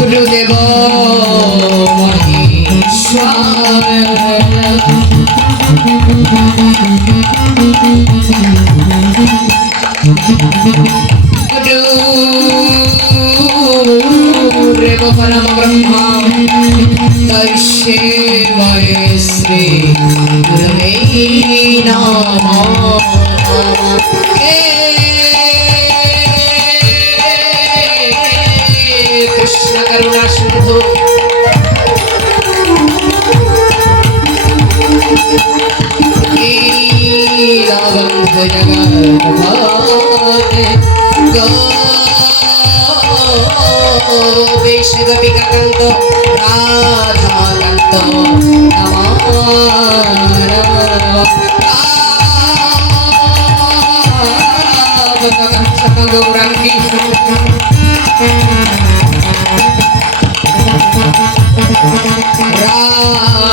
গুরুদেব মহেশ্বর গুরুদেব পরম ব্রহ্মা তস্मै শ্রী গুরবে নমঃ। কৃষ্ণ করুণা সিন্ধু দীনবন্ধু জগৎপতে গোপেশ গোপিকাকান্ত রাধাকান্ত নমঃ গৌরাঙ্গী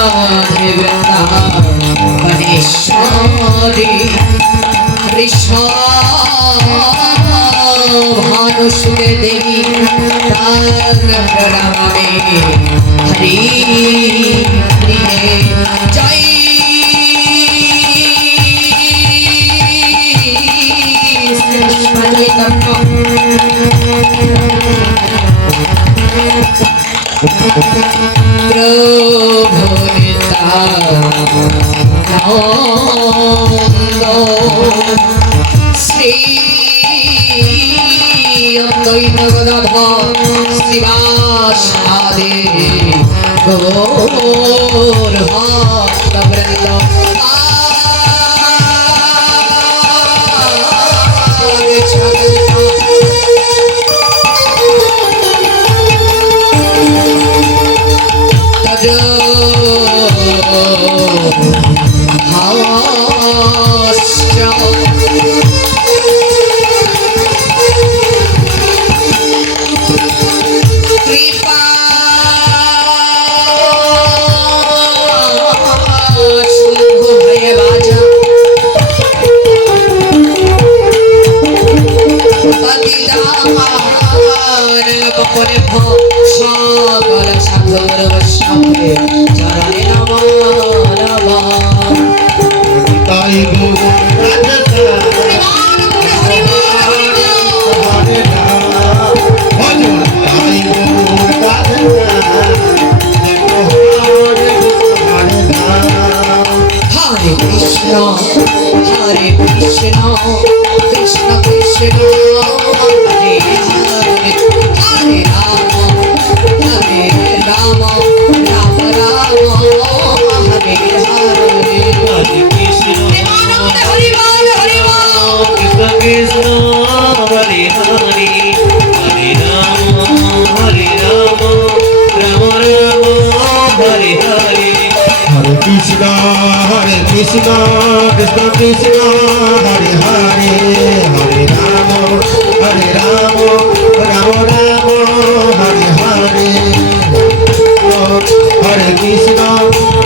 রাধে বৃন্দাবনেশ্বরী কৃষ্ণ ভানুসুরে দেবী রামে হরি প্রিয়ে জয় কৃষ্ণ চৈতন্য প্রভু নিত্যানন্দ শ্রী অদ্বৈত গদাধর শ্রীবাসাদি গৌর ভক্তবৃন্দ সকল সাধুর বৈষ্ণবে চরণে নমঃ নমঃ। তাই গুরু হরে কৃষ্ণ হরে কৃষ্ণ কৃষ্ণ কৃষ্ণ হরে হরে হরে রাম হরে রাম রাম রাম হরে হরে হরে কৃষ্ণ হরি বল কৃষ্ণ কৃষ্ণ হরে হরে হরে রাম রাম রাম হরে হরে হরে কৃষ্ণ কৃষ্ণ কৃষ্ণ কৃষ্ণ হরে হরে হরে রাম রাম রাম হরে হরে হরে কৃষ্ণ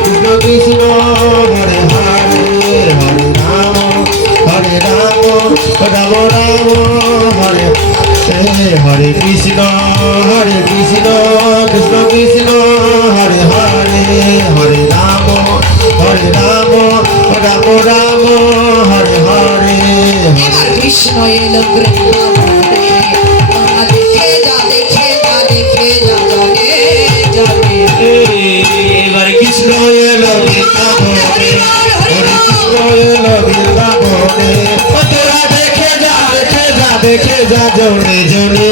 কৃষ্ণ কৃষ্ণ হরে হরে হরে রাম রাম রাম হরে হরে কৃষ্ণ কৃষ্ণ কৃষ্ণ হরে হরে হরে রাম রাম রাম হরে হরে। এবার কৃষ্ণ এলো বৃন্দাবনে দেখে যা দেখে যা দেখে যা জানে জানে। এবার কৃষ্ণ এলো বৃন্দাবনে কৃষ্ণ এলো বৃন্দাবনে তোরা দেখে যা দেখে যা দেখে যা জনে জনে।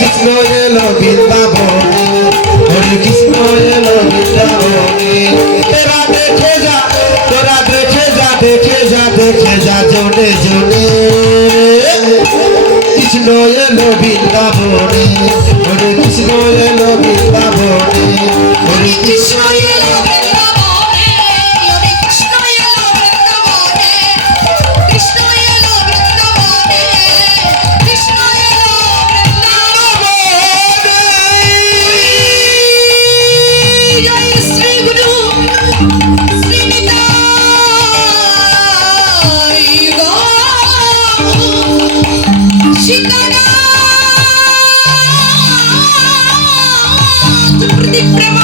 কৃষ্ণ এলো বৃন্দাবনে হরে কৃষ্ণ এলো বৃন্দাবনে তোরা দেখে যা তোরা দেখে যা দেখে যা দেখে যা জনে জনে। কৃষ্ণ এলো বৃন্দাবনে হরে কৃষ্ণ এলো বৃন্দাবনে হরে কৃষ্ণ এলো বৃন্দাবনে হরে কৃষ্ণ এলো বৃন্দাবনে কৃষ্ণ এলো বৃন্দাবনে কৃষ্ণ এলো বৃন্দাবনে। জয় শ্রী গুরু শ্রী নিতাই গৌর সীতারাম প্রতি প্রেম